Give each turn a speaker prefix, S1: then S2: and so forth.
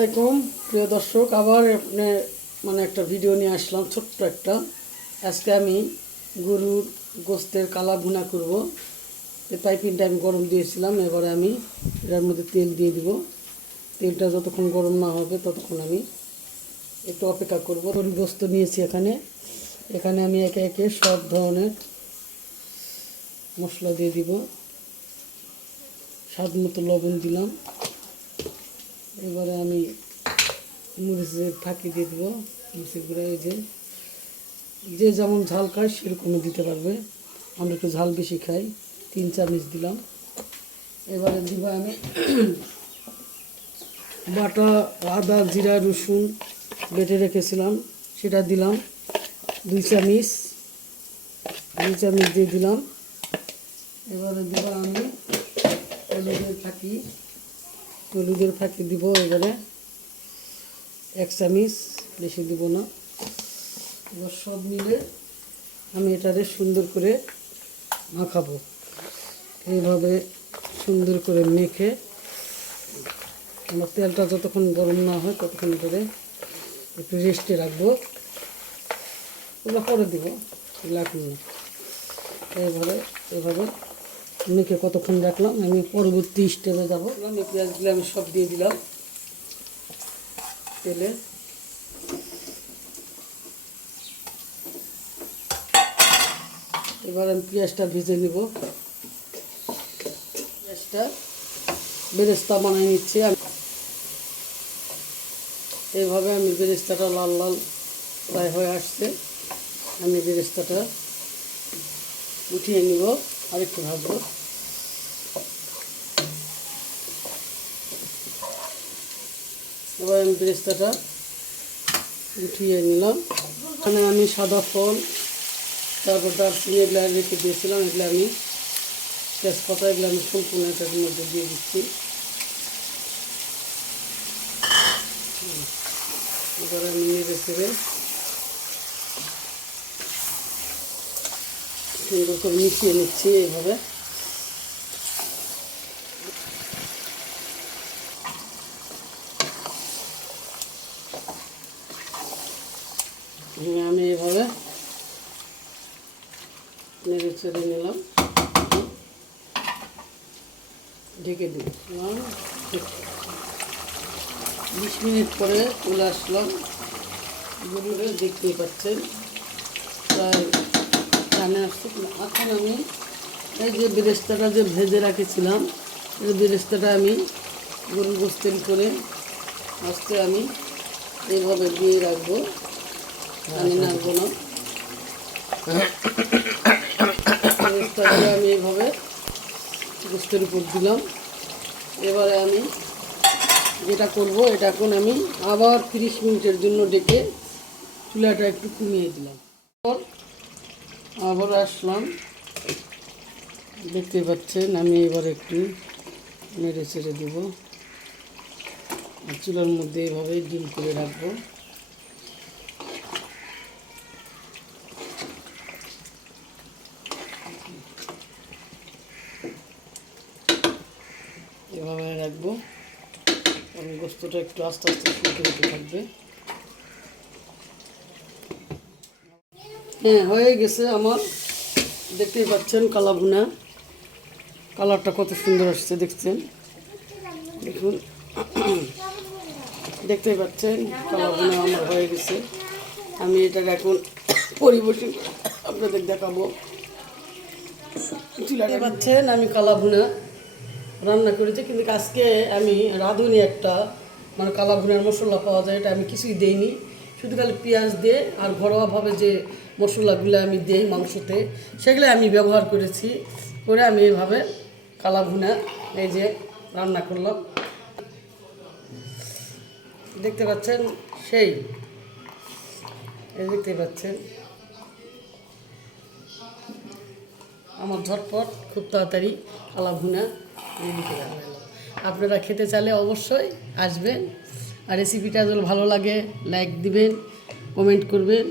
S1: আলাইকুম, প্রিয় দর্শক। আবার আপনি মানে একটা ভিডিও নিয়ে আসলাম, ছোট্ট একটা। আজকে আমি গরুর গোস্তের কালা ভুনা করব। এই পাইপিংটা আমি গরম দিয়েছিলাম, এবারে আমি এটার মধ্যে তেল দিয়ে দিব। তেলটা যতক্ষণ গরম না হবে, ততক্ষণ আমি একটু অপেক্ষা করব। গরুর গোস্ত নিয়েছি এখানে। এখানে আমি একে একে সব ধরনের মশলা দিয়ে দিব। স্বাদ মতো লবণ দিলাম। এবারে আমি মরিচের ফাঁকি দিয়ে দেবো, মরিচের গুঁড়া যে। যে যেমন ঝাল খায় সেরকমই দিতে পারবে। আমরা একটু ঝাল বেশি খাই, তিন চামচ দিলাম। এবারে দিব আমি বাটা, আদা, জিরা, রসুন বেটে রেখেছিলাম, সেটা দিলাম। দুই চামচ দুই চামচ দিয়ে দিলাম। এবারে দিব আমি হলুদের ফাঁকি। হলুদের ফাঁকি দিব এবারে। এক চামচ বেশি দিব না। এবার সব মিলে আমি এটারে সুন্দর করে মাখাবো। এইভাবে সুন্দর করে মেখে আমার তেলটা যতক্ষণ গরম না হয় ততক্ষণ করে একটু রেস্টে রাখব। ওগুলো পরে দিব লাগবে এইভাবে এভাবে মেখে কতক্ষণ রাখলাম? আমি পরবর্তী স্টেপে যাব। আমি পেঁয়াজগুলো আমি সব দিয়ে দিলাম। তেলে। এবার আমি পেঁয়াজটা ভেজে নেব। পেঁয়াজটা বেরেস্তা বানিয়ে নিচ্ছি আমি। এইভাবে আমি বেরেস্তাটা লাল লাল প্রায় হয়ে আসছে। আমি বেরেস্তাটা উঠিয়ে নিব। আরেকটু ভাজবো। এবার আমি বেরেস্তাটা উঠিয়ে নিলাম। এখানে আমি সাদা ফল, তারপর দারচিনি, এগুলো রেখে দিয়েছিলাম। এগুলো আমি তেজপাতা, এগুলো আমি সম্পূর্ণ এটার মধ্যে দিয়ে দিচ্ছি। এবার আমি ফেলে সুন্দর করে মিশিয়ে নিচ্ছি এইভাবে। আমি এভাবে নেড়ে চেড়ে নিলাম। ঢেকে দিলাম। বিশ মিনিট পরে চলে আসলাম। গরুরে দেখতেই পাচ্ছেন। প্রায় এখন আমি এই যে বেরেস্তাটা যে ভেজে রাখেছিলাম, এই বেরেস্তাটা আমি গরুর গোস্তের করে আস্তে আমি এইভাবে দিয়ে রাখব। আমি নাড়বো না। বেরেস্তা দিয়ে আমি এইভাবে গোস্তের উপর দিলাম। এবারে আমি যেটা করব, এটা এখন আমি আবার তিরিশ মিনিটের জন্য ডেকে চুলাটা একটু কমিয়ে দিলাম। আবার আসলাম। দেখতে পাচ্ছেন, আমি এবার একটু নেড়ে ছেড়ে দেব। চুলার মধ্যে এভাবে ডিম করে রাখব। এভাবে রাখব। কারণ গোস্তটা একটু আস্তে আস্তে থাকবে। হ্যাঁ হয়ে গেছে আমার। দেখতেই পাচ্ছেন কালা ভুনা কালারটা কত সুন্দর আসছে, দেখছেন? দেখুন। দেখতেই পাচ্ছেন কালা ভুনা আমার হয়ে গেছে। আমি এটাকে এখন পরিবেশন আপনাদের দেখাবো। চুলাতে পাচ্ছেন, আমি কালা ভুনা রান্না করেছি, কিন্তু আজকে আমি রাঁধুনি একটা মানে কালা ভুনার মশলা পাওয়া যায়, এটা আমি কিছুই দেইনি। শুধু খালি পেঁয়াজ দিয়ে আর ঘরোয়াভাবে যে মশলাগুলো আমি দিই মাংসতে, সেগুলো আমি ব্যবহার করেছি। করে আমি এইভাবে কালা ভুনা এই যে রান্না করলাম। দেখতে পাচ্ছেন সেই। দেখতে পাচ্ছেন। আমার ঝটপট খুব তাড়াতাড়ি কালা ভুনা আপনারা খেতে চাইলে অবশ্যই আসবেন। আর রেসিপিটা যদি ভালো লাগে লাইক দিবেন কমেন্ট করবেন।